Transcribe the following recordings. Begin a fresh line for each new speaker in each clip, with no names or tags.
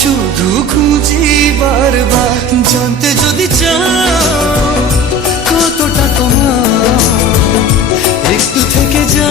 শুধু খুঁজি বারবার। জানতে যদি চাও কতটা তোমার একটু থেকে যা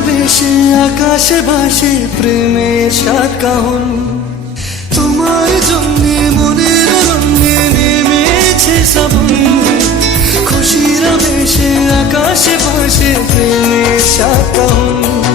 বেশে আকাশে বাসে প্রেমের সাত কাহন। তোমার জন্য, মনের রঙে নেমেছে সাবন খুশিরা বেশে আকাশে বাসে প্রেমের সাত কাহন।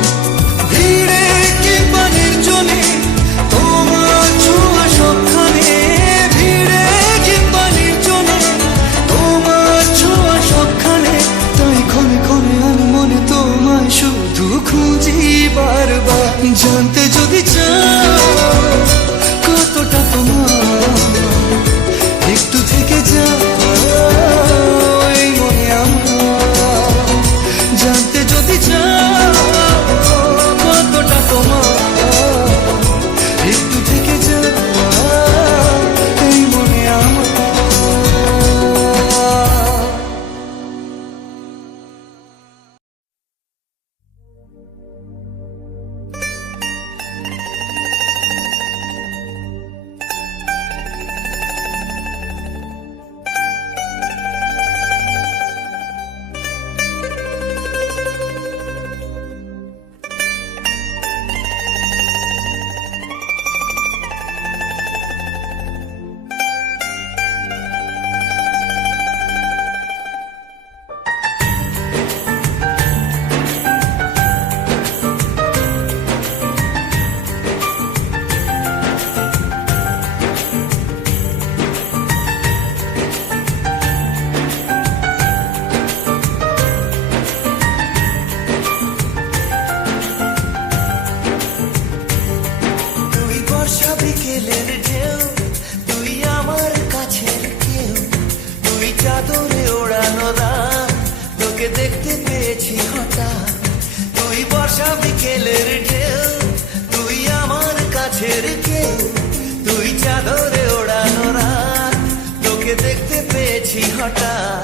your time.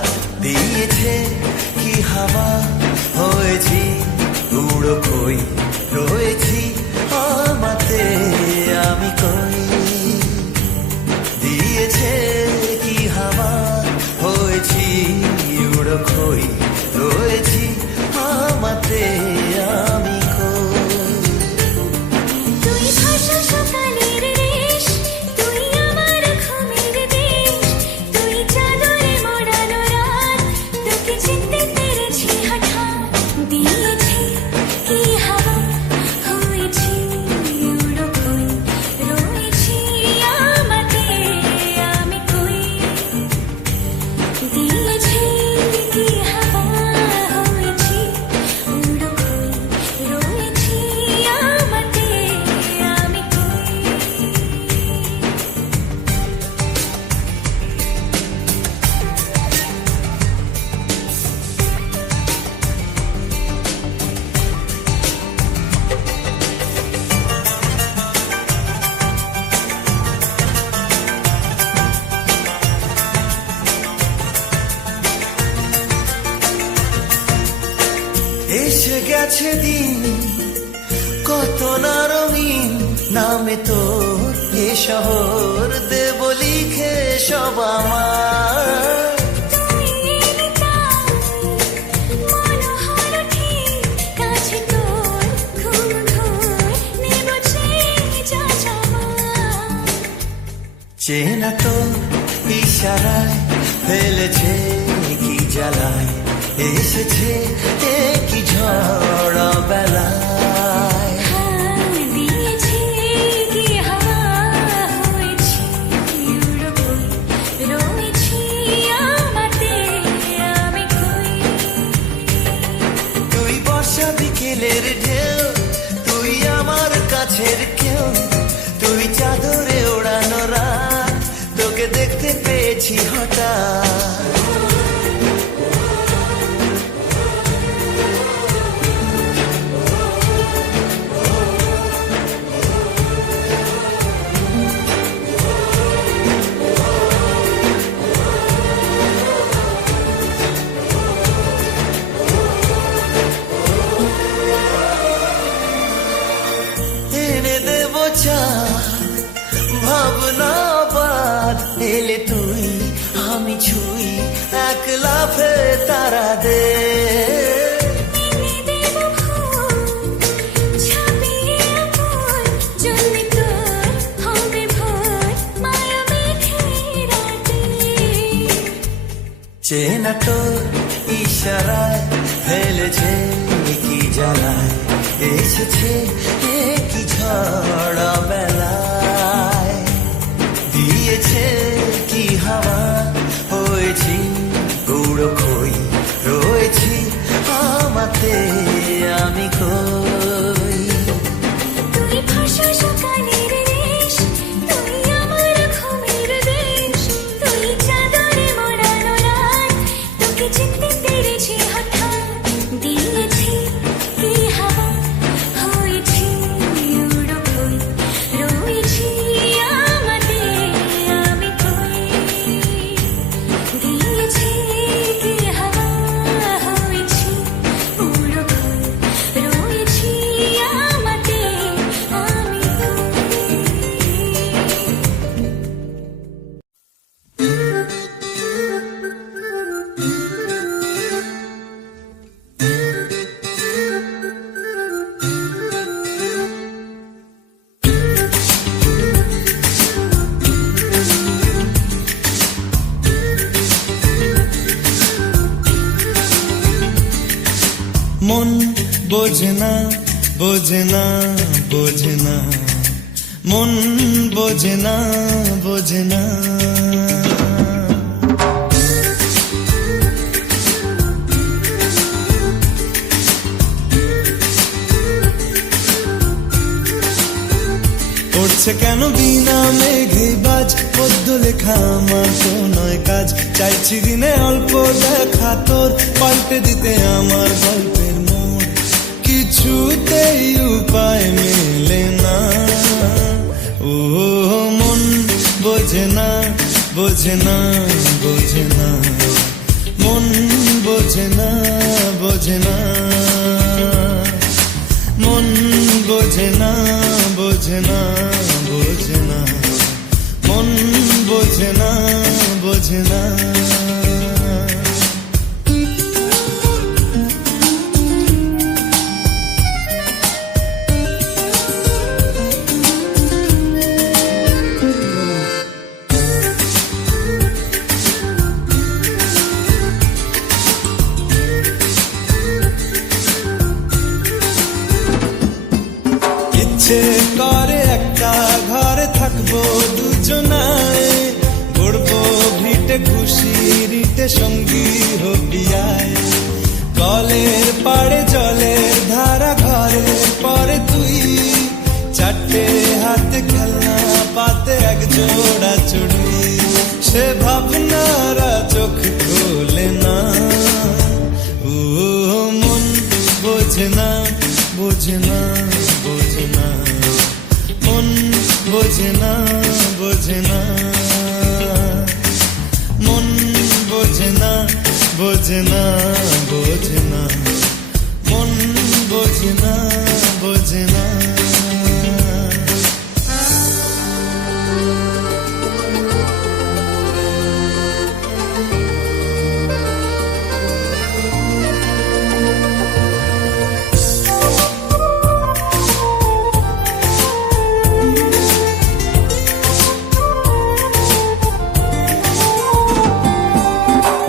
গেছে না রঙিন নামে তোর এ শহর দেব লিখে সব আমার। চেনা তো ইশারায় ফেলেছে কি জ্বালায়, এসেছে কি ঝড় বেলায়
थे বোঝে না বোঝে না বোঝে না মন বোঝে না বোঝে কেন বিনা মেঘে বাজ? পদ্য লেখা আমার তো নয় কাজ। চাইছি দিনে অল্প দেখা তোর, পাল্টে দিতে আমার গল্পের মোড় কিছুতেই উপায় মেলে না ও মন বোঝে না বোঝে না বোঝে না মন বোঝে না বোঝে না মন বোঝে না বোঝে না বোঝে না মন বোঝে না বোঝে না জলের ধারা ঘরে পরে তুই। চারটে হাতে খেলনা, পাতে এক জোড়া চুড়ি। সে ভাবনারা চোখ খোলে না। ও, মন বোঝে না বোঝে না বোঝে না। মন বোঝে না বোঝে না। মন বোঝে না বোঝে না বোঝে না। বোঝে না বোঝে না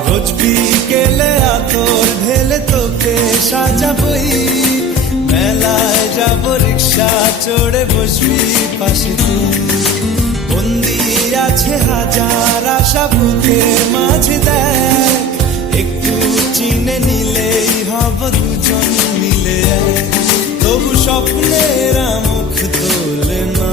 রোজ বিকেলে আতর ঢেলে তোকে সাজাবই। যাব রিক্সা চড়ে বসবি পাশে বন্দি আছে হাজার আশা বুকের মাঝে দেখ। একটু চিনে নিলেই হব দুজন মিলে। তবু স্বপ্নের মুখ তোলে না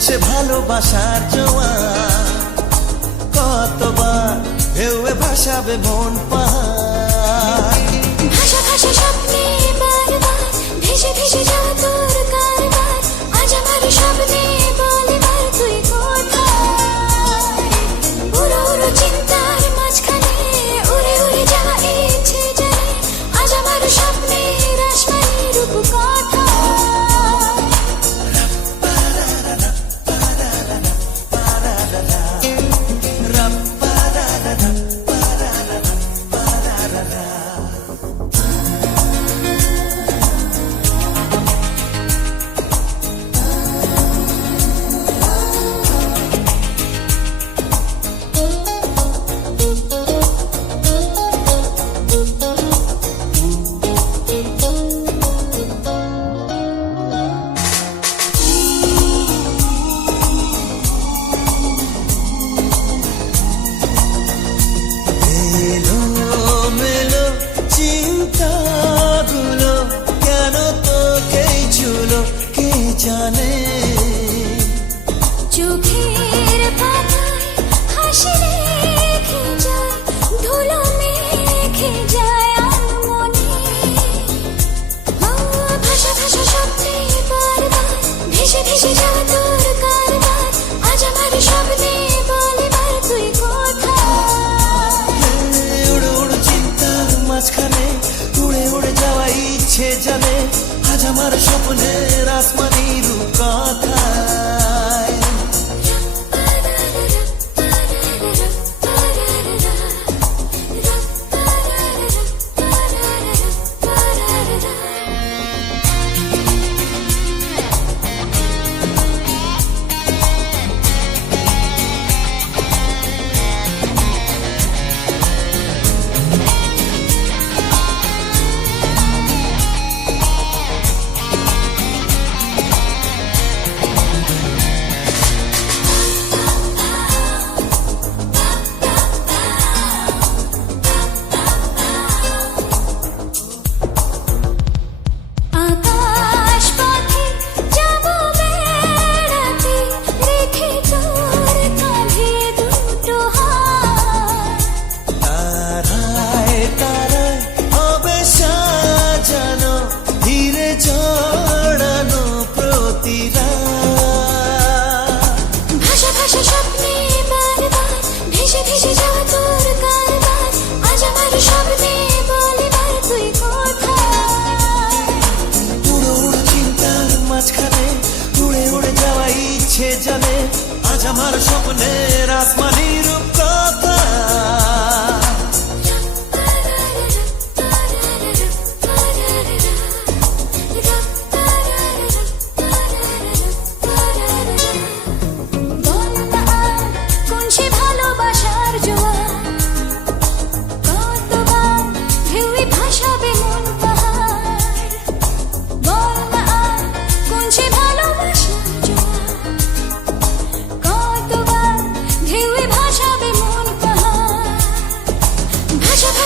সে ভালোবাসার জোয়া কতবার ঢেউয়ে ভাসাবে মন পাহাড়
ভাষা ভাষা স্বপ্নে বারবার ভেসে ভেসে যাওয়া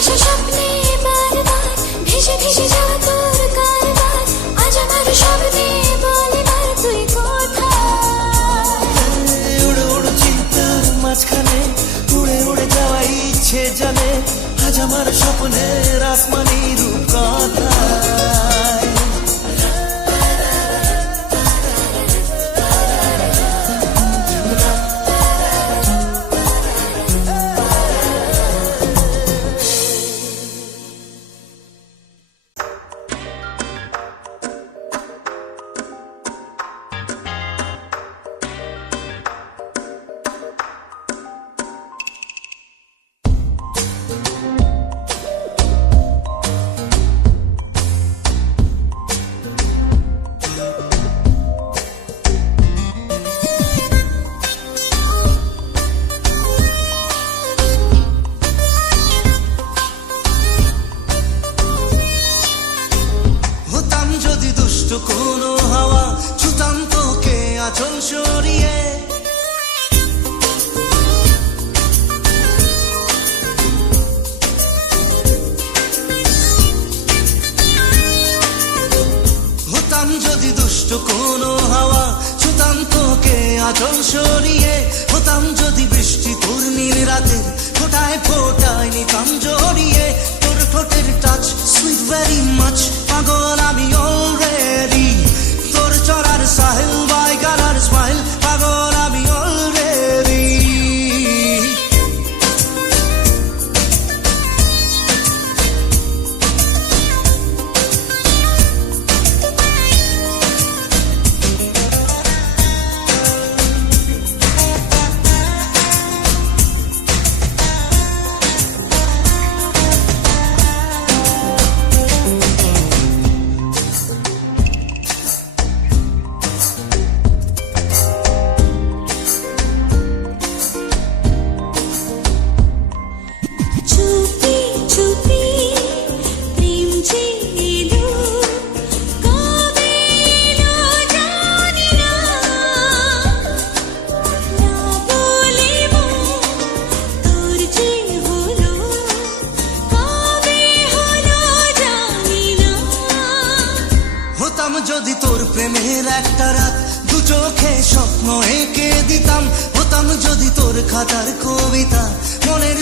আসা স্বপ্নে বারবার, ভেসে ভেসে যাওয়া তোর কারবার
মাঝখানে, উড়ে উড়ে যাওয়া ইচ্ছে জানে, আজ আমার স্বপ্নের আসমানি রূপ কথা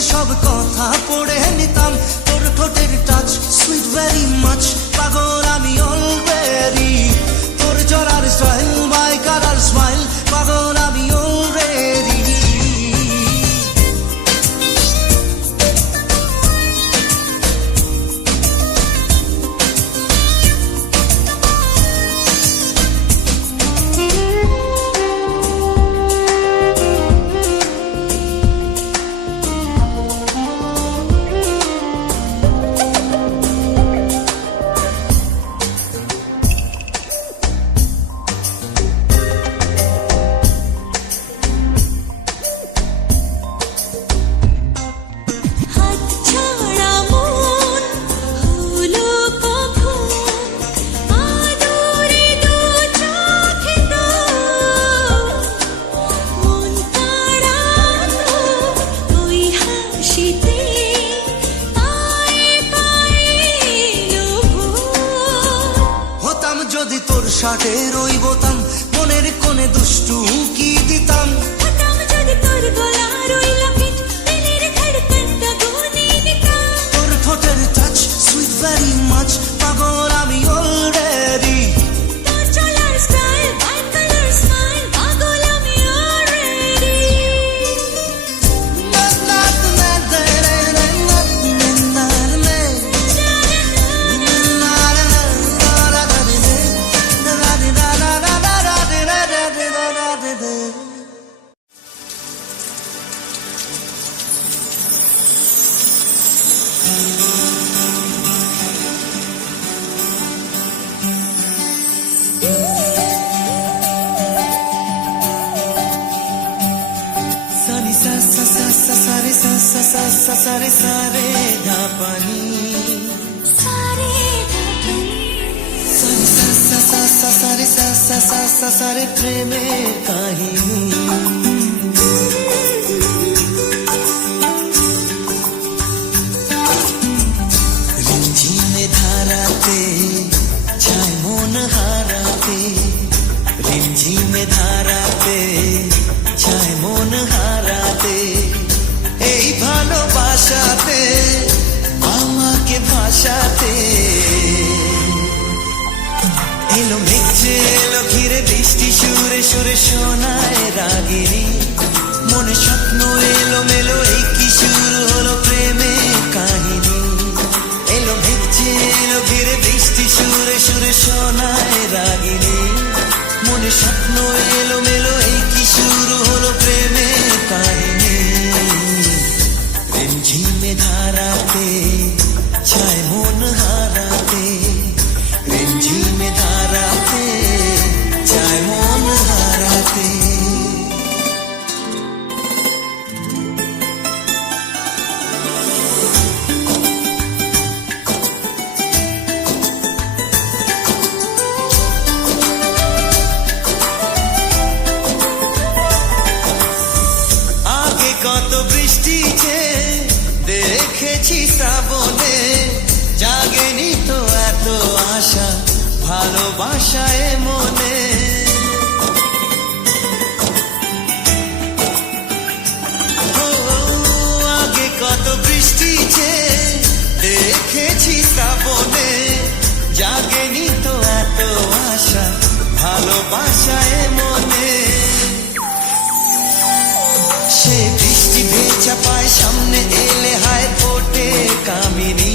সব কথা পড়ে সাসারে প্রেমের কাহিনী সুরে সোনায় রাগিনী। মনে স্বপ্ন ভালোবাসায় মনে। আগে কত বৃষ্টি যে দেখেছি শ্রাবণে, জাগেনি তো এত আশা ভালোবাসায় মনে। সে বৃষ্টি ভেজা পায়, সামনে এলে হায় ফোটে কামিনী।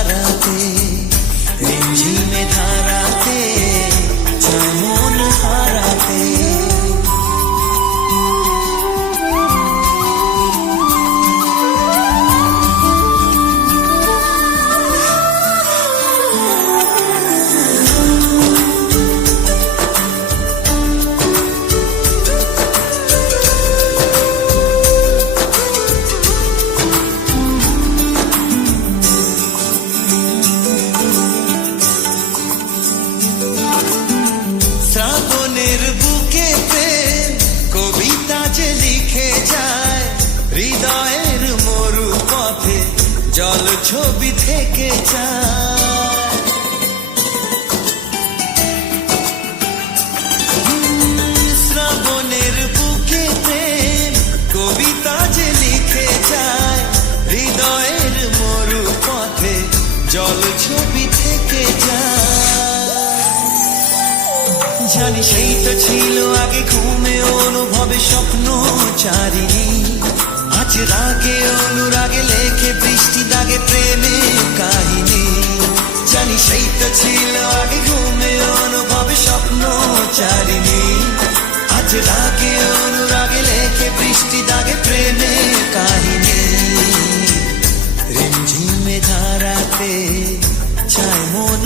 জল ছবি থেকে জানি সেই তো ছিল আগে ঘুমে অনুভবে স্বপ্ন চারিণী আজ রাগে অনুরাগে লেখে বৃষ্টি দাগে প্রেমে কাহিনী। জানি সেই তো ছিল আগে ঘুমে অনুভবে স্বপ্ন চারিণী আজ রাগে অনুরাগে লেখে বৃষ্টি দাগে প্রেমে কাহিনী। চায় মন